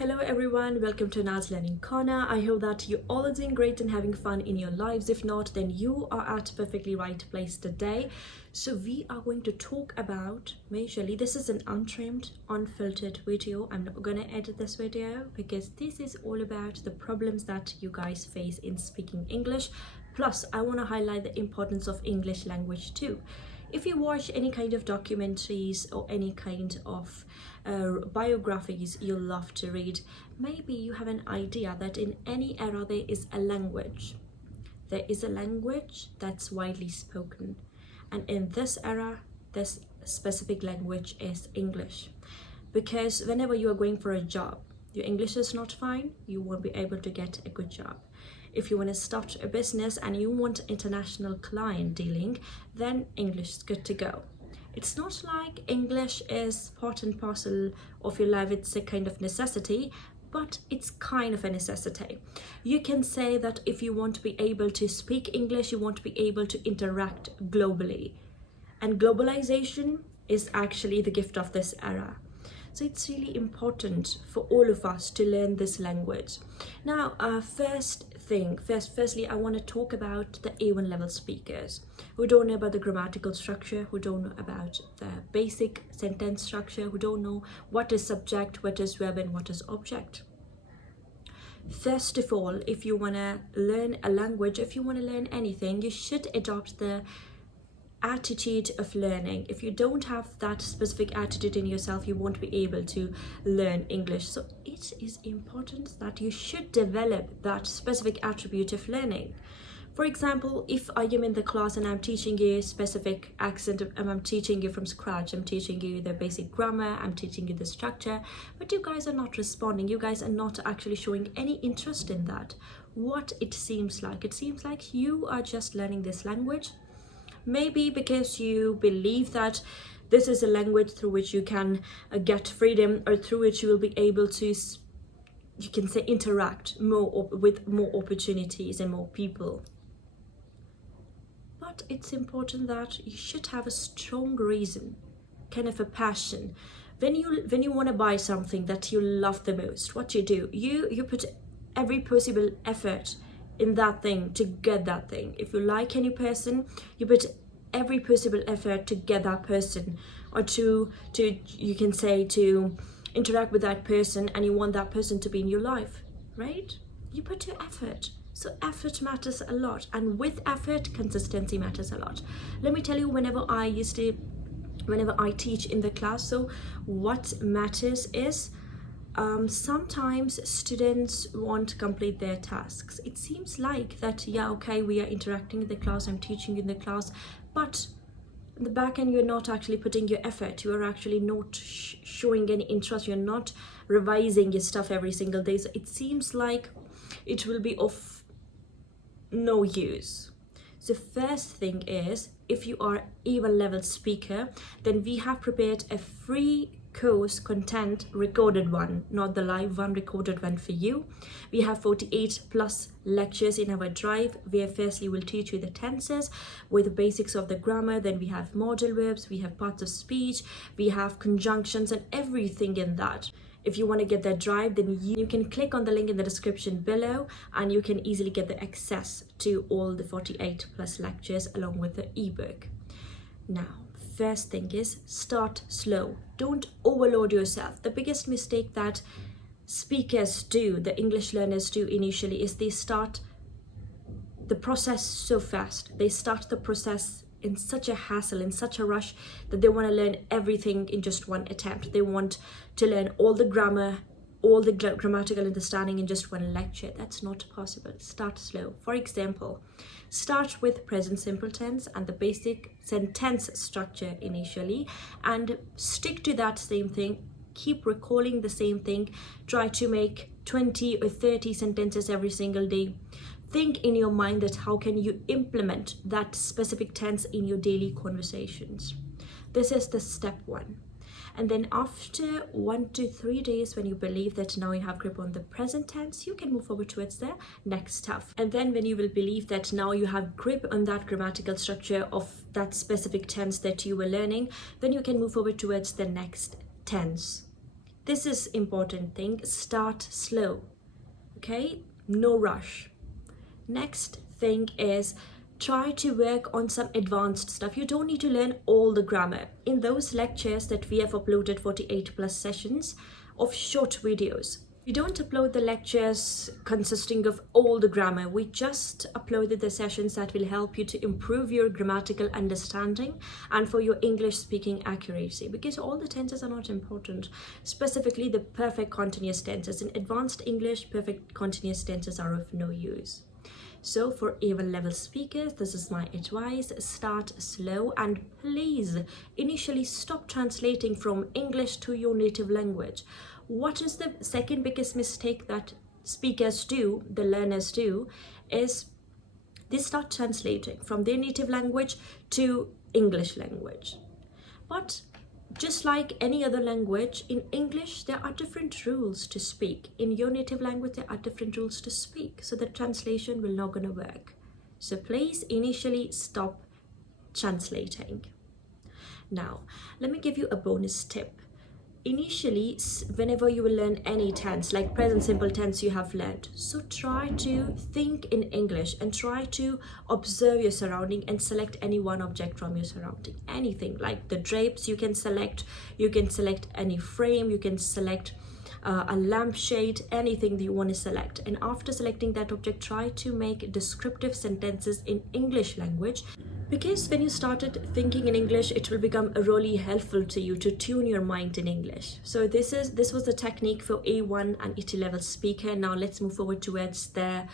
Hello everyone, welcome to Naz Learning Corner. I hope that you all are doing great and having fun in your lives. If not, then you are at perfectly right place today. So we are going to talk about, majorly, this is an untrimmed, unfiltered video. I'm not gonna edit this video because this is all about the problems that you guys face in speaking English. Plus, I want to highlight the importance of English language too. If you watch any kind of documentaries or any kind of biographies you love to read, maybe you have an idea that in any era there is a language. There is a language that's widely spoken. And in this era, this specific language is English. Because whenever you are going for a job, your English is not fine, you won't be able to get a good job. If you want to start a business and you want international client dealing, then English is good to go. It's not like English is part and parcel of your life, it's a kind of necessity, but it's kind of a necessity. You can say that if you want to be able to speak English, you want to be able to interact globally. And globalization is actually the gift of this era. So it's really important for all of us to learn this language. Now, firstly, I want to talk about the A1 level speakers who don't know about the grammatical structure, who don't know about the basic sentence structure, who don't know what is subject, what is verb, and what is object. First of all, if you want to learn a language, if you want to learn anything, you should adopt the attitude of learning. If you don't have that specific attitude in yourself, you won't be able to learn English. So it is important that you should develop that specific attribute of learning. For example, if I am in the class and I'm teaching you a specific accent, I'm teaching you from scratch, I'm teaching you the basic grammar, I'm teaching you the structure, but you guys are not responding, you guys are not actually showing any interest in that. What it seems like you are just learning this language, maybe because you believe that this is a language through which you can get freedom, or through which you will be able to, you can say, interact more with more opportunities and more people. But it's important that you should have a strong reason, kind of a passion. When you want to buy something that you love the most, what you do, you put every possible effort in that thing to get that thing. If you like any person, you put every possible effort to get that person, or to you can say to interact with that person, and you want that person to be in your life, right? You put your effort. So effort matters a lot, and with effort, consistency matters a lot. Let me tell you, whenever I teach in the class, so what matters is sometimes students won't complete their tasks. It seems like that, yeah, okay, we are interacting in the class, I'm teaching in the class, but in the back end, you're not actually putting your effort, you are actually not showing any interest, you're not revising your stuff every single day. So it seems like it will be of no use. So first thing is, if you are A1 level speaker, then we have prepared a free course content, recorded one, not the live one, recorded one for you. We have 48 plus lectures in our drive, where firstly we'll teach you the tenses with the basics of the grammar, then we have modal verbs, we have parts of speech, we have conjunctions and everything in that. If you want to get that drive, then you can click on the link in the description below, and you can easily get the access to all the 48 plus lectures along with the ebook. Now, first thing is, start slow. Don't overload yourself. The biggest mistake that speakers do, the English learners do initially, is they start the process so fast. They start the process in such a hassle, in such a rush, that they want to learn everything in just one attempt. They want to learn all the grammar, all the grammatical understanding in just one lecture. That's not possible. Start slow. For example, start with present simple tense and the basic sentence structure initially, and stick to that same thing. Keep recalling the same thing. Try to make 20 or 30 sentences every single day. Think in your mind that how can you implement that specific tense in your daily conversations. This is the step one. And then after 1 to 3 days, when you believe that now you have grip on the present tense, you can move forward towards the next step. And then when you will believe that now you have grip on that grammatical structure of that specific tense that you were learning, then you can move forward towards the next tense. This is important thing. Start slow, okay? No rush. Next thing is try to work on some advanced stuff. You don't need to learn all the grammar. In those lectures that we have uploaded 48 plus sessions of short videos, we don't upload the lectures consisting of all the grammar. We just uploaded the sessions that will help you to improve your grammatical understanding and for your English speaking accuracy, because all the tenses are not important. Specifically the perfect continuous tenses. In advanced English, perfect continuous tenses are of no use. So for A1 level speakers, this is my advice. Start slow and please initially stop translating from English to your native language. What is the second biggest mistake that speakers do, the learners do, is they start translating from their native language to English language. But just like any other language, in English there are different rules to speak. In your native language there are different rules to speak, so the translation will not gonna work. So please initially stop translating. Now let me give you a bonus tip. Initially, whenever you will learn any tense, like present simple tense you have learned, so try to think in English and try to observe your surrounding and select any one object from your surrounding. Anything like the drapes you can select any frame, you can select a lampshade, anything that you want to select. And after selecting that object, try to make descriptive sentences in English language, because when you started thinking in English, it will become really helpful to you to tune your mind in English. So this was the technique for A1 and E2 level speaker. Now let's move forward towards the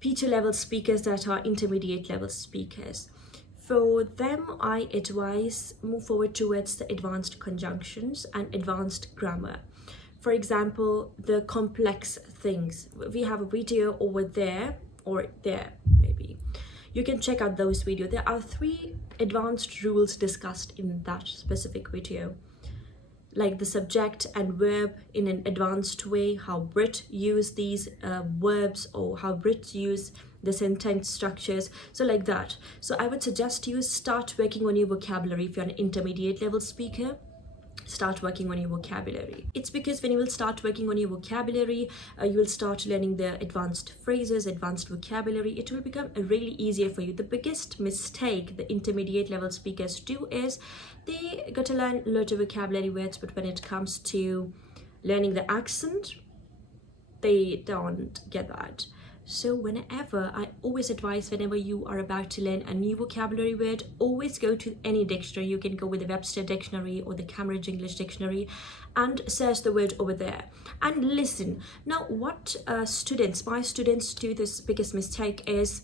P2 level speakers, that are intermediate level speakers. For them, I advise move forward towards the advanced conjunctions and advanced grammar. For example, the complex things. We have a video over there, or there maybe. You can check out those videos. There are 3 advanced rules discussed in that specific video, like the subject and verb in an advanced way, how Brit use these verbs, or how Brits use the sentence structures, so like that. So I would suggest you start working on your vocabulary. If you're an intermediate level speaker, start working on your vocabulary. It's because when you will start working on your vocabulary, you will start learning the advanced phrases, advanced vocabulary. It will become really easier for you. The biggest mistake the intermediate level speakers do is they got to learn a lot of vocabulary words, but when it comes to learning the accent, they don't get that. So I always advise, whenever you are about to learn a new vocabulary word, always go to any dictionary. You can go with the Webster dictionary or the Cambridge English dictionary and search the word over there and listen. Now what my students do this biggest mistake is,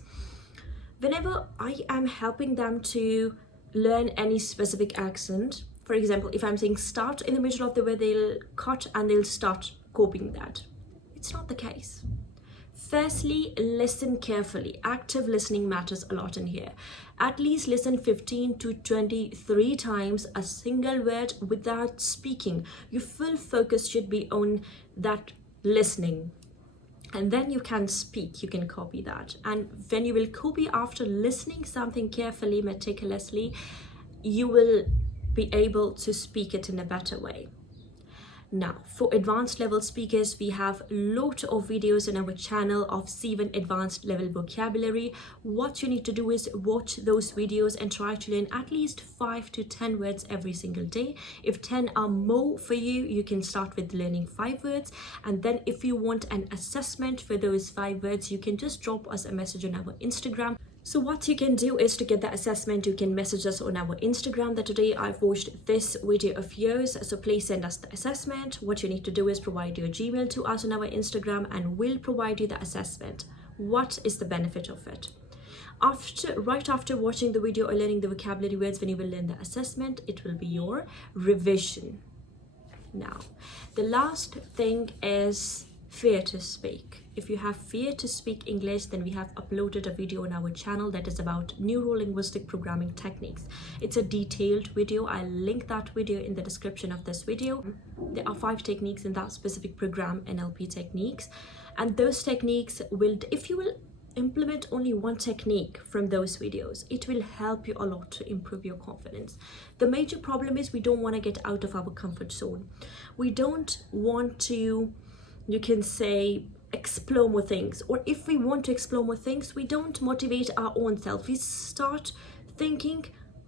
whenever I am helping them to learn any specific accent, for example, if I'm saying start in the middle of the word, they'll cut and they'll start copying that. It's not the case. Firstly, listen carefully. Active listening matters a lot in here. At least listen 15 to 23 times a single word without speaking. Your full focus should be on that listening. And then you can speak, you can copy that. And when you will copy after listening something carefully, meticulously, you will be able to speak it in a better way. Now, for advanced level speakers, we have a lot of videos on our channel of C1 advanced level vocabulary. What you need to do is watch those videos and try to learn at least 5 to 10 words every single day. If 10 are more for you, you can start with learning 5 words. And then if you want an assessment for those 5 words, you can just drop us a message on our Instagram. So what you can do is, to get the assessment, you can message us on our Instagram that today I've watched this video of yours, so please send us the assessment. What you need to do is provide your Gmail to us on our Instagram and we'll provide you the assessment. What is the benefit of it? Right after watching the video or learning the vocabulary words, when you will learn the assessment, it will be your revision. Now, the last thing is fear to speak. If you have fear to speak English, then we have uploaded a video on our channel that is about neuro-linguistic programming techniques. It's a detailed video. I'll link that video in the description of this video. There are 5 techniques in that specific program, NLP techniques, and those techniques will, if you will implement only one technique from those videos. It will help you a lot to improve your confidence. The major problem is we don't want to get out of our comfort zone. We don't want to, you can say, explore more things. Or if we want to explore more things, we don't motivate our own self. We start thinking,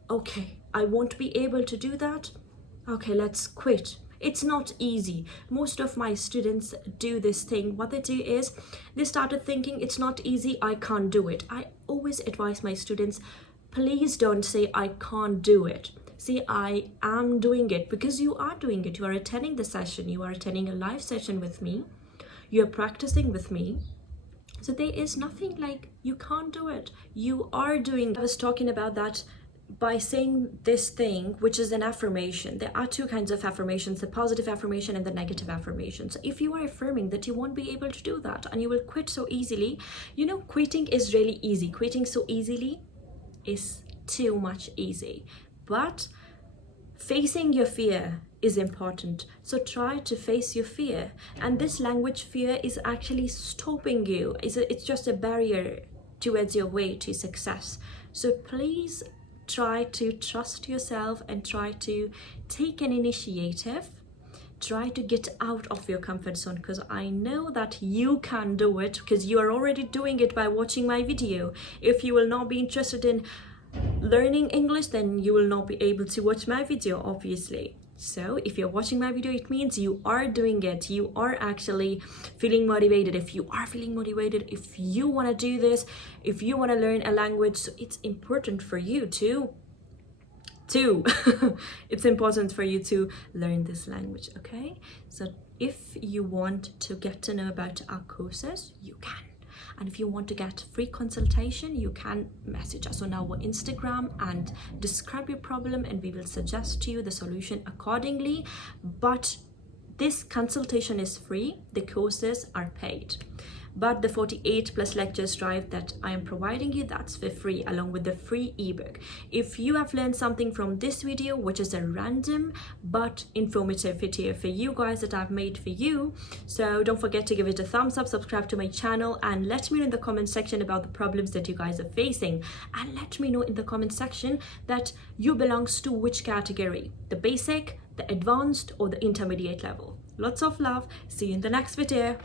okay, I won't be able to do that. Okay, let's quit. It's not easy. Most of my students do this thing. What they do is they started thinking it's not easy, I can't do it. I always advise my students, please don't say I can't do it. See, I am doing it, because you are doing it. You are attending the session. You are attending a live session with me. You are practicing with me. So there is nothing like you can't do it. You are doing it. I was talking about that by saying this thing, which is an affirmation. There are two kinds of affirmations, the positive affirmation and the negative affirmation. So if you are affirming that you won't be able to do that and you will quit so easily, you know, quitting is really easy. Quitting so easily is too much easy. But facing your fear is important. So try to face your fear. And this language fear is actually stopping you. It's just a barrier towards your way to success. So please try to trust yourself and try to take an initiative. Try to get out of your comfort zone, because I know that you can do it, because you are already doing it by watching my video. If you will not be interested in learning English, then you will not be able to watch my video, obviously. So if you're watching my video, it means you are doing it. You are actually feeling motivated. If you are feeling motivated, if you want to do this, if you want to learn a language, so it's important for you to it's important for you to learn this language, okay? So if you want to get to know about our courses, you can. And if you want to get free consultation, you can message us on our Instagram and describe your problem, and we will suggest to you the solution accordingly. But this consultation is free, the courses are paid. But the 48 plus lectures drive that I am providing you, that's for free, along with the free ebook. If you have learned something from this video, which is a random but informative video for you guys that I've made for you, so don't forget to give it a thumbs up, subscribe to my channel, and let me know in the comment section about the problems that you guys are facing. And let me know in the comment section that you belongs to which category, the basic, the advanced, or the intermediate level. Lots of love. See you in the next video.